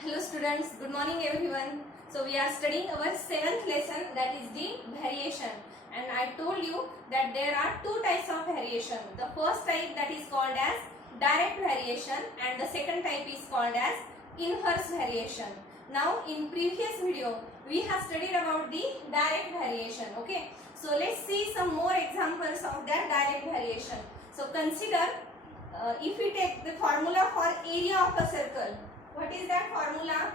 Hello students, good morning everyone. So we are studying our 7th lesson, that is the variation, and I told you that there are two types of variation. The first type, that is called as direct variation, and the second type is called as inverse variation. Now in previous video we have studied about the direct variation. Okay, so let's see some more examples of that direct variation. So consider if we take the formula for area of a circle. What is that formula?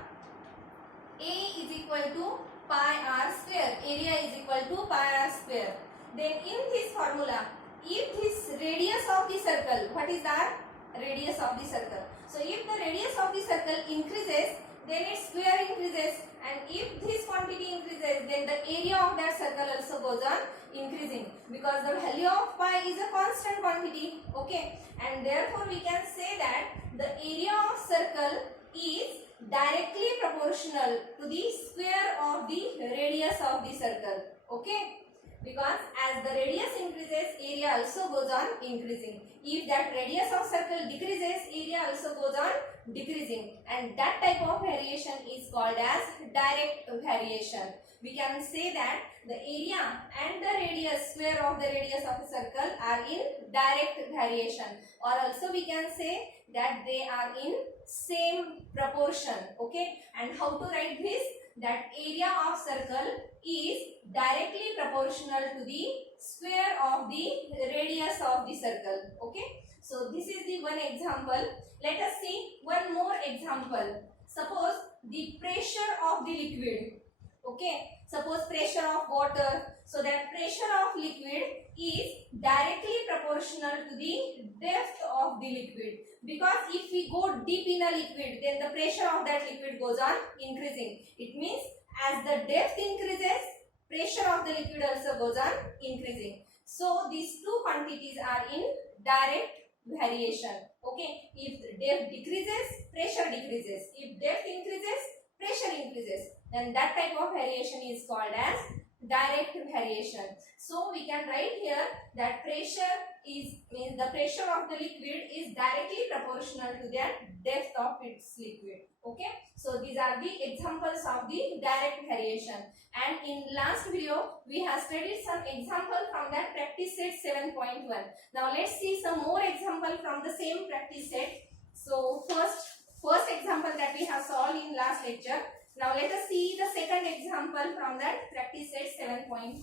A is equal to pi r square. Area is equal to pi r square. Then in this formula, if this radius of the circle, what is that? Radius of the circle. So if the radius of the circle increases, then its square increases, and if this quantity increases, then the area of that circle also goes on increasing, because the value of pi is a constant quantity. Okay, and therefore we can say that the area of circle is directly proportional to the square of the radius of the circle. Okay, because as the radius increases, area also goes on increasing. If that radius of circle decreases, area also goes on decreasing, and that type of variation is called as direct variation. We can say that the area and the radius, square of the radius of a circle, are in direct variation, or also we can say that they are in same proportion. Okay, and how to write this? That area of circle is directly proportional to the square of the radius of the circle. Okay, so this is the one example. Let us see one more example. Suppose the pressure of the liquid. Okay, suppose pressure of water. So that pressure of liquid is directly proportional to the depth of the liquid, because if we go deep in a liquid, then the pressure of that liquid goes on increasing. It means as the depth increases, pressure of the liquid also goes on increasing. So these two quantities are in direct variation. Okay, if depth decreases, pressure decreases. If depth increases, pressure increases. Then that type of variation is called as direct variation. So we can write here that pressure means the pressure of the liquid is directly proportional to the depth of its liquid. Okay, so these are the examples of the direct variation, and in last video we have studied some example from that practice set 7.1. Now let's see some more example from the same practice set. So first example that we have solved in last lecture. Now let us see the second example from that practice set 7.1.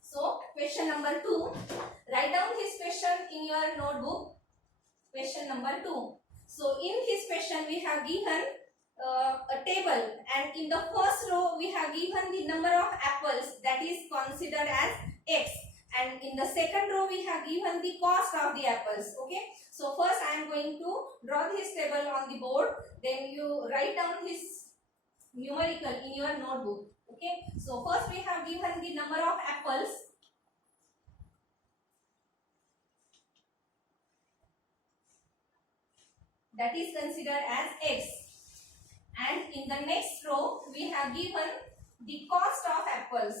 So question number 2. Write down this question in your notebook. Question number 2. So in this question we have given a table, and in the first row we have given the number of apples, that is considered as x, and in the second row we have given the cost of the apples. Okay, so first I am going to draw this table on the board, then you write down this numerical in your notebook. Okay, so first we have given the number of apples, that is considered as x, and in the next row we have given the cost of apples,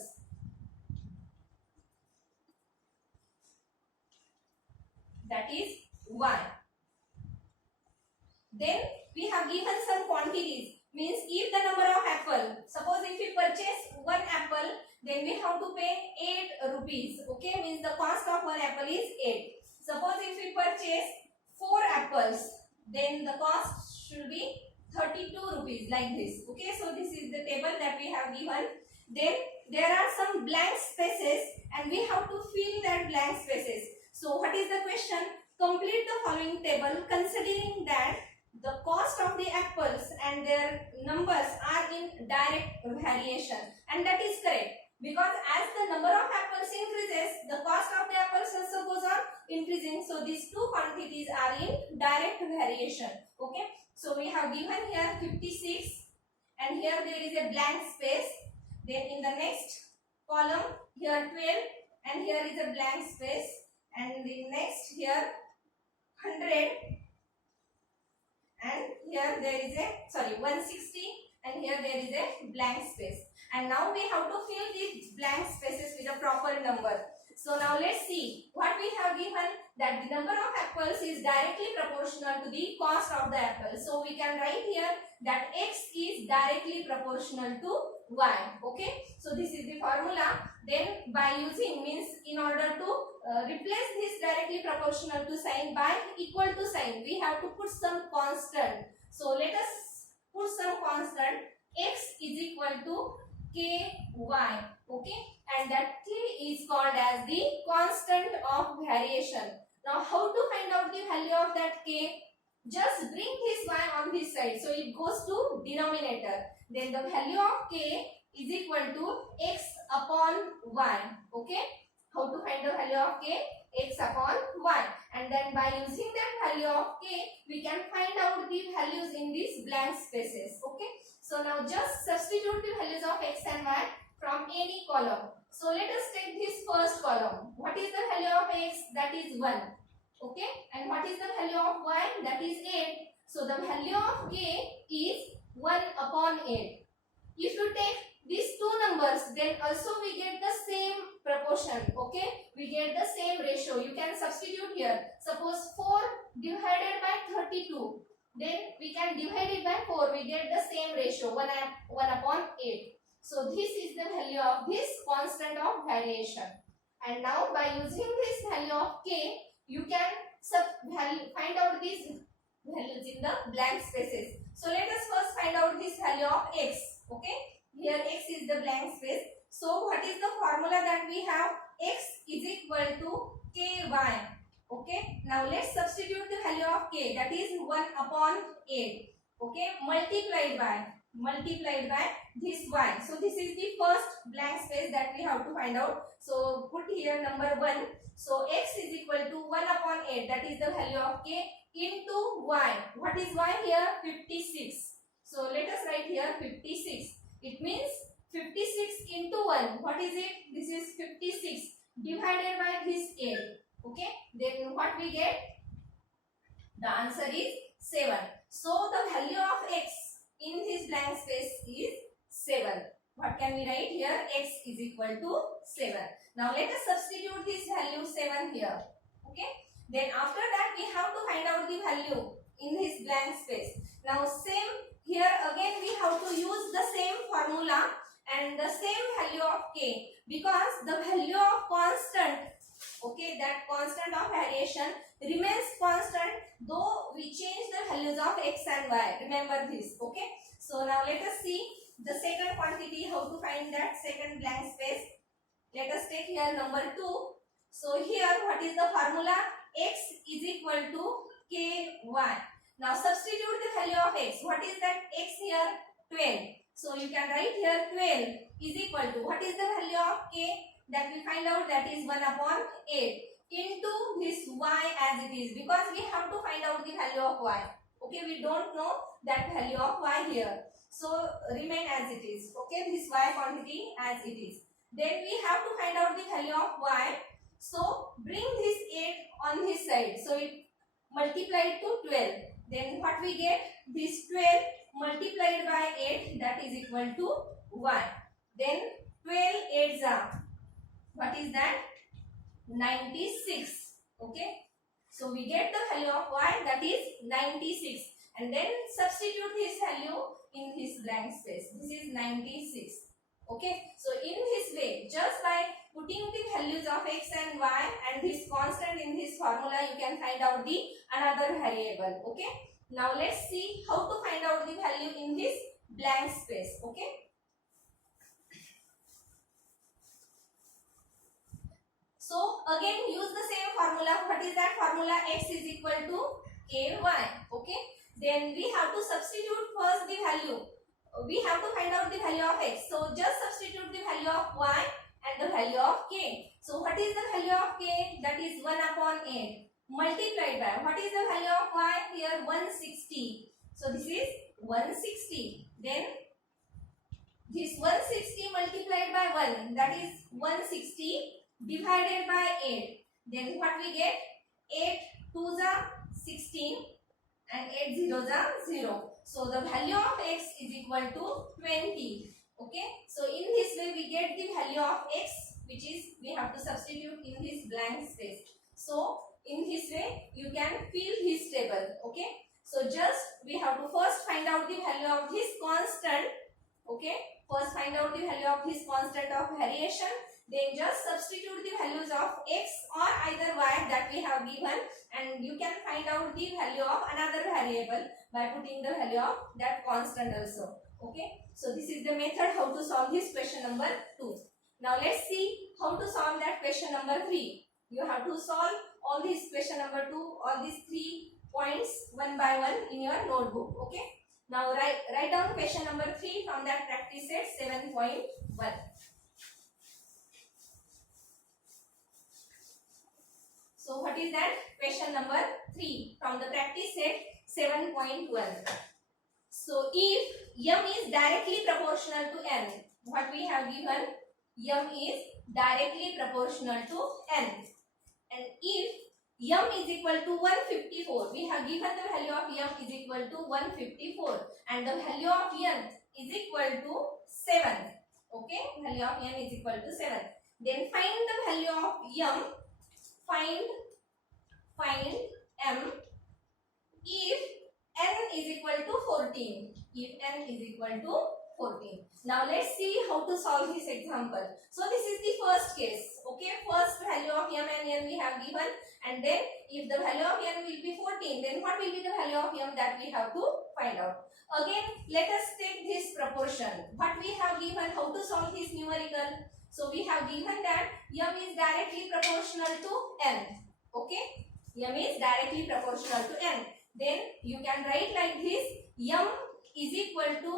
that is y. Then we have given some quantities, means if the number of apple, suppose if we purchase one apple, then we have to pay 8 rupees. Okay, means the cost of one apple is 8. Suppose if we purchase 4 apples, then the cost should be 32 rupees, like this. Okay, so this is the table that we have given. Then there are some blank spaces, and we have to fill that blank spaces. So what is the question? Complete the following table considering that the cost of the apples and their numbers are in direct variation, and that is correct, because as the number of apples increases, the cost of the apples also goes on increasing. So these two quantities are in direct variation. Okay, so we have given here 56, and here there is a blank space. Then in the next column here 12, and here is a blank space, and the next here 100, and here there is a 160, and here there is a blank space. And now we have to fill these blank spaces with a proper number. So now let's see what we have given, that the number of apples is directly proportional to the cost of the apple. So we can write here that x is directly proportional to y. Okay, so this is the formula. Then by using, means in order to replace this directly proportional to sign by equal to sign, we have to put some constant. So let us put some constant. X is equal to ky. Okay, and that k is called as the constant of variation. Now how to find out the value of that k? Just bring this y on this side, so it goes to denominator. Then the value of k is equal to x upon y. Okay, how to find the value of k? X upon y. And then by using that value of k, we can find out the values in these blank spaces. Okay, so now just substitute the values of x and y from any column. So let us take this first column. What is the value of x? That is 1. Okay, and what is the value of y? That is 8. So the value of k is 1 upon 8. If you take these two numbers, then also we get the same proportion. Okay, we get the same ratio. You can substitute here. Suppose 4 divided by 32. Then we can divide it by 4. We get the same ratio, 1 upon 8. So this is the value of this constant of variation. And now by using this value of k, you can find out these values in the blank spaces. So let us first find out this value of x. Okay, here x is the blank space. So what is the formula that we have? X is equal to ky. Okay, now let's substitute the value of k, that is 1 upon 8. Okay, multiplied by this y. So this is the first blank space that we have to find out. So put here number 1. So x is equal to 1 upon 8, that is the value of k, into y. What is y here? 56. So let us write here 56. It means 56 into 1. What is it? This is 56 divided by this 8. Okay, then what we get? The answer is 7. So the value of x in this blank space is 7. What can we write here? X is equal to 7. Now let us substitute this value 7 here. Okay, then after that we have to find out the value in this blank space. Now same here, again we have to use the same formula and the same value of k, because the value of constant, okay, that constant of variation remains constant though we change the values of x and y. Remember this. Okay, so now let us see the second quantity, how to find that second blank space. Let us take here number 2. So here what is the formula? X is equal to ky. Now substitute the value of x. What is that x here? 12. So you can write here 12 is equal to, what is the value of k that we find out? That is 1 upon 8 into this y as it is, because we have to find out the value of y. Okay, we don't know that value of y here. So remain as it is. Okay, this y quantity as it is. Then we have to find out the value of y. So bring this 8 on this side. So it multiplied to 12. Then what we get? This 12 multiplied by 8, that is equal to 1. Then 12 8s are, what is that? 96. Okay, so we get the value of y, that is 96. And then substitute this value in this blank space. This is 96. Okay, so in this way, just by putting the values of x and y and this constant in this formula, you can find out the another variable. Okay, now let's see how to find out the value in this blank space. Okay, so again use the same formula. What is that formula? X is equal to ky. Okay, then we have to substitute first the value. We have to find out the value of x. So just substitute the value of y and the value of k. So what is the value of k? That is 1 upon 8 multiplied by, what is the value of y here? 160. So this is 160. Then this 160 multiplied by 1, that is 160 divided by 8. Then what we get? 8 2s are 16 and 8 zeros are 0. So the value of x is equal to 20. Okay, so in this way we get the value of x, which is we have to substitute in this blank space. So in this way you can fill this table. Okay, so just we have to first find out the value of this constant. Okay, first find out the value of this constant of variation, then just substitute the values of x or either y that we have given, and you can find out the value of another variable by putting the value of that constant also. Okay, so this is the method how to solve this question number 2. Now let's see how to solve that question number 3. You have to solve all these question number 2, all these 3 points one by one in your notebook. Okay, now write down question number 3 from that practice set 7.1. So what is that? Question number 3 from the practice set 7.1. So if m is directly proportional to n, what we have given, m is directly proportional to n, and if m is equal to 154, we have given the value of m is equal to 154 and the value of n is equal to 7. Okay, value of n is equal to 7. Then find the value of m, find m if n is equal to 14. If n is equal to 14. Now let's see how to solve this example. So this is the first case. Okay, first value of m and n we have given, and then if the value of n will be 14, then what will be the value of m that we have to find out. Again, let us take this proportion. What we have given, how to solve this numerical. So we have given that m is directly proportional to n. Okay, m is directly proportional to n. Then you can write like this, m is equal to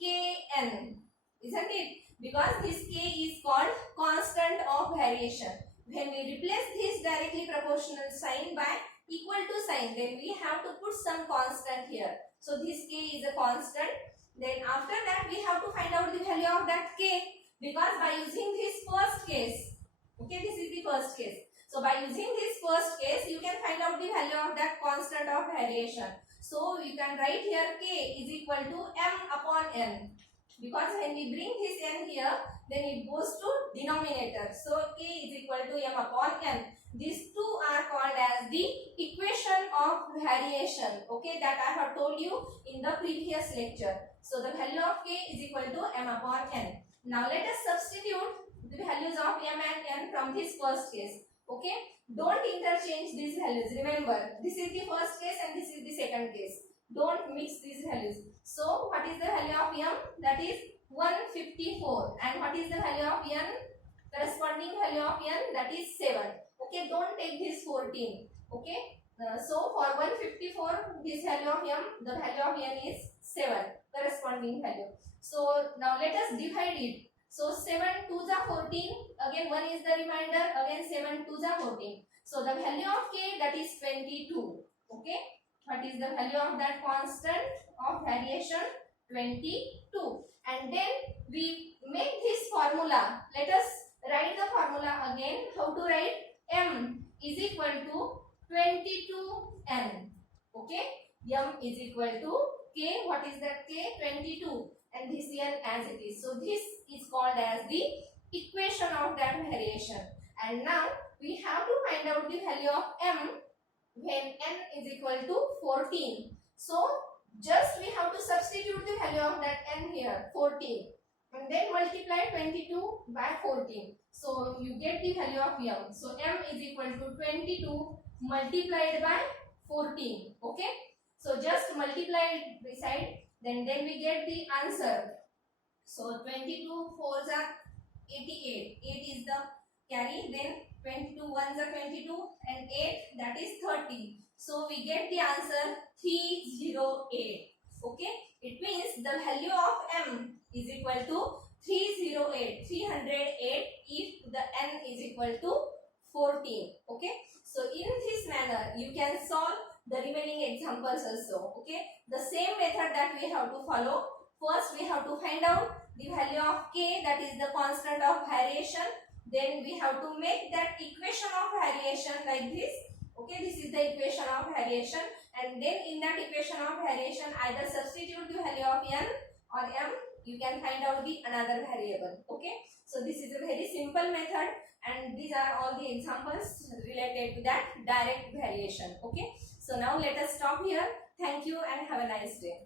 kn, isn't it? Because this k is called constant of variation. When we replace this directly proportional sign by equal to sign, then we have to put some constant here. So this k is a constant. Then after that we have to find out the value of that k, because by using this first case, okay, this is the first case. So by using this first case, you can find out the value of that constant of variation. So you can write here k is equal to m upon n, because when we bring this n here, then it goes to denominator. So k is equal to m upon n. These two are called as the equation of variation. Okay, that I have told you in the previous lecture. So the value of k is equal to m upon n. Now let us substitute the values of m and n from this first case. Okay, don't interchange these values. Remember, this is the first case and this is the second case. Don't mix these values. So what is the value of m? That is 154. And what is the value of n? Corresponding value of n, that is 7. Okay, don't take this 14. Okay, so for 154, this value of m, the value of n is 7, corresponding value. So now let us divide it. So 7 2s are 14. Again 1 is the remainder. Again 7 2s are 14. So the value of k, that is 22. Okay. What is the value of that constant of variation? 22. And then we make this formula. Let us write the formula again. How to write? M is equal to 22n. Okay. M is equal to k. What is that k? 22. And this n as it is. So this is called as the equation of that variation. And now we have to find out the value of m when n is equal to 14. So just we have to substitute the value of that n here, 14, and then multiply 22 by 14. So you get the value of m. So m is equal to 22 multiplied by 14. Okay. So just multiply it beside. Then we get the answer. So 22 4s are 88. 8 is the carry. Then 22 1s are 22 and 8, that is 30. So we get the answer 308. Okay. It means the value of m is equal to 308. 308 if the n is equal to 14. Okay. So in this manner you can solve the remaining examples also. Okay, the same method that we have to follow. First we have to find out the value of k, that is the constant of variation. Then we have to make that equation of variation like this. Okay, this is the equation of variation, and then in that equation of variation either substitute the value of n or m you can find out the another variable. Okay, so this is a very simple method, and these are all the examples related to that direct variation. Okay, so now let us stop here. Thank you and have a nice day.